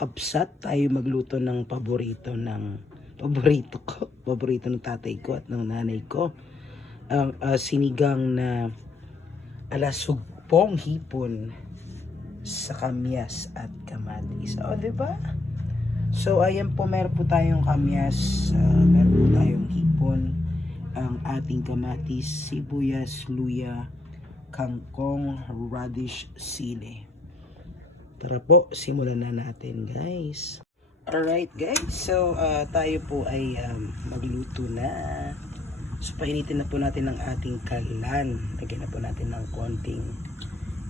kabsat, tayo magluto ng paborito ko, paborito ng tatay ko at ng nanay ko. Ang sinigang na alasugpong hipon sa kamyas at kamatis. O, diba? So, ayan po, meron po tayong kamyas, meron po tayong hipon, ang ating kamatis, sibuyas, luya, kangkong, radish, sili. Tara po, simulan na natin, guys. Alright, guys. So, tayo po ay magluto na. So, painitin na po natin ang ating kalan. Lagyan na po natin ng konting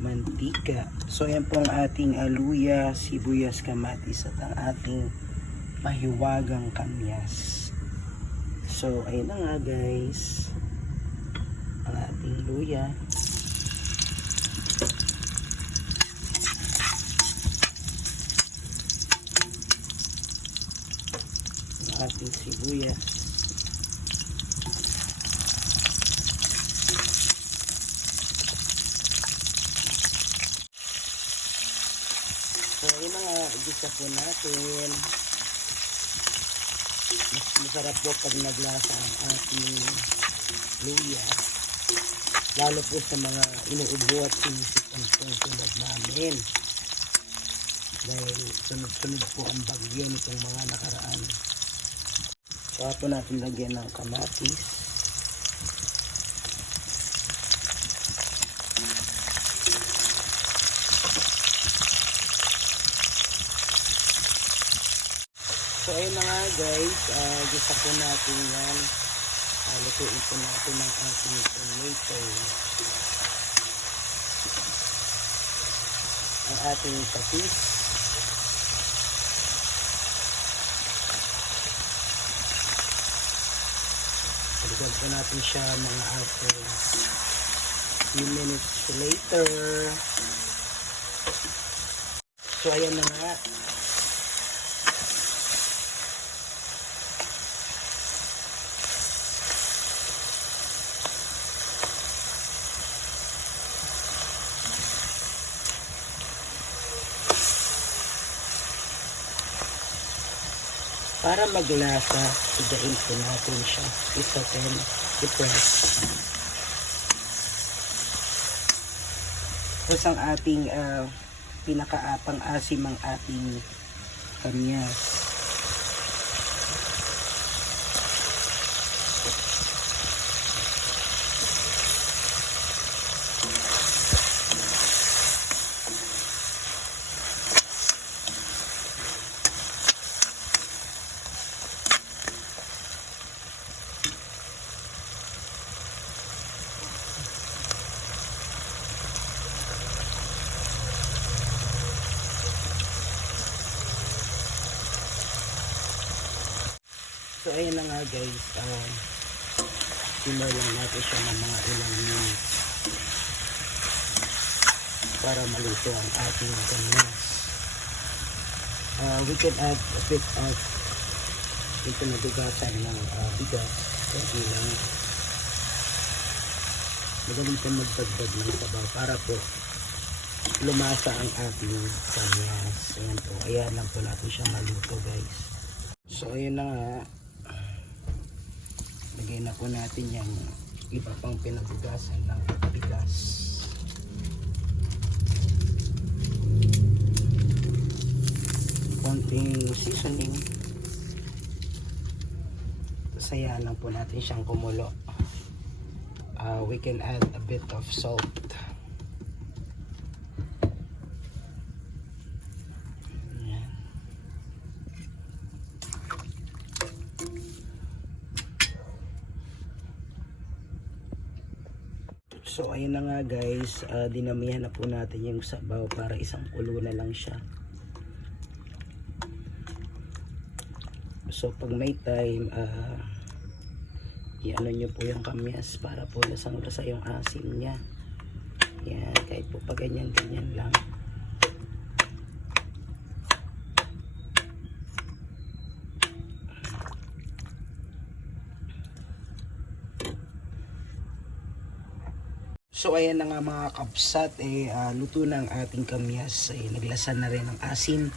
mantika. So, ayan po ang ating luya, sibuyas, kamatis at ang ating mahiwagang kamyas. So, ayun na nga, guys. Ang ating luya. Ating sibuyas. So, yun na nga, igisa po natin. Mas masarap po pag naglasa ang ating luya. Lalo po sa mga inuubo at sinisip ang tulad namin. Dahil sunod-sunod po ang bagyo nitong mga nakaraan. Saka po natin lagyan ng kamatis. So ayun na nga, guys, gisa po natin yan. Lutuin po natin ng ating tomato. Ang ating patis. Pagod po natin siya mga after few minutes later. So ayan na nga. Para maglasa, igain po natin siya. Isatin, i-press. Tapos ang ating pinaka-pang-asim ang ating kamyas. So ayun na nga, guys, simmer lang natin siya ng mga ilang minutes para maluto ang ating kamyas. We can add a bit of ito na dugasan ng bigas. Kasi lang madali pa magdagdag ng sabaw para po lumasa ang ating kamyas. Ayan po, ayan lang po natin siya maluto, guys. So ayun na nga, lagay na po natin yung iba pang pinagugasan ng bigas. Konting seasoning. Sayaan lang po natin siyang kumulo. We can add a bit of salt. So ayun na nga, guys, dinamihan na po natin yung sabaw para isang kulo na lang siya. So pag may time, i-ano nyo po yung kamyas para po lasang-lasa yung asim niya. Yan, kahit po pa ganyan-ganyan lang. So ayan na nga mga kapsat, luto na ang ating kamyas. Naglasan na rin ang asin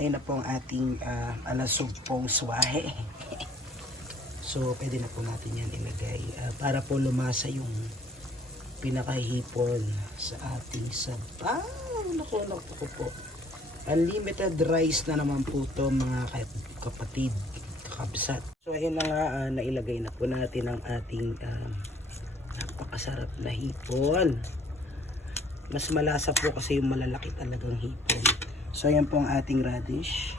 Ayun na po ang ating alasog pong swahe. So, pwede na po natin yan ilagay para po lumasa yung pinakahipon sa ating sabaw. Naku po. Unlimited rice na naman po to mga kapatid, kakabsat. So, ayun na nga, nailagay na po natin ang ating napakasarap na hipon. Mas malasa po kasi yung malalaki talagang hipon. So, ayan po ang ating radish.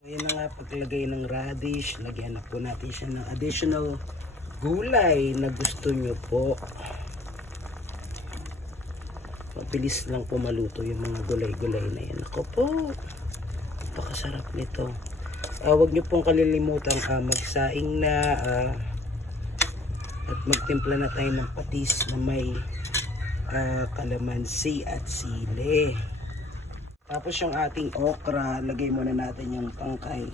So, ayan na nga, paglagay ng radish, lagyan na po natin siya ng additional gulay na gusto nyo po. Mabilis lang po maluto yung mga gulay-gulay na yan. Ako po, napakasarap nito. Huwag nyo pong kalilimutan magsaing na at magtimpla na tayo ng patis na may kalamansi at sili. Tapos yung ating okra, lagay muna natin yung tangkay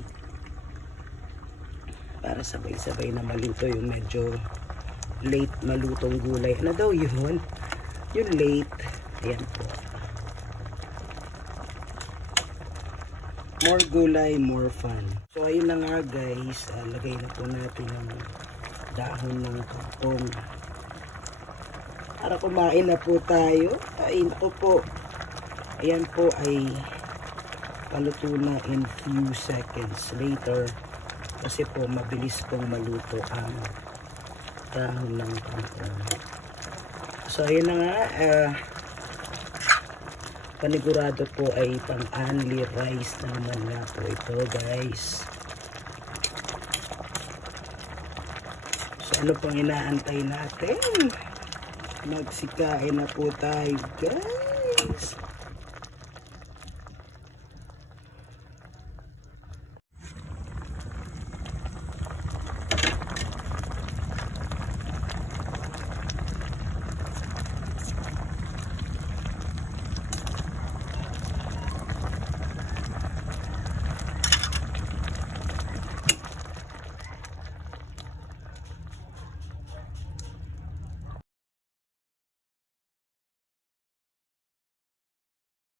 para sabay-sabay na maluto yung medyo late malutong gulay. Ano daw yun? Yung late. Ayan po. More gulay, more fun. So ayun na nga guys, lagay na po natin yung dahon ng kangkong para kumain na po tayo. Ay naku po, ayan po ay paluto na in few seconds later kasi po mabilis pong maluto ang dahon ng kangkong. So ayun na nga, panigurado po ay pang only rice na naman nga po ito guys. Ano pang inaantay natin? Magsikain na po tayo guys.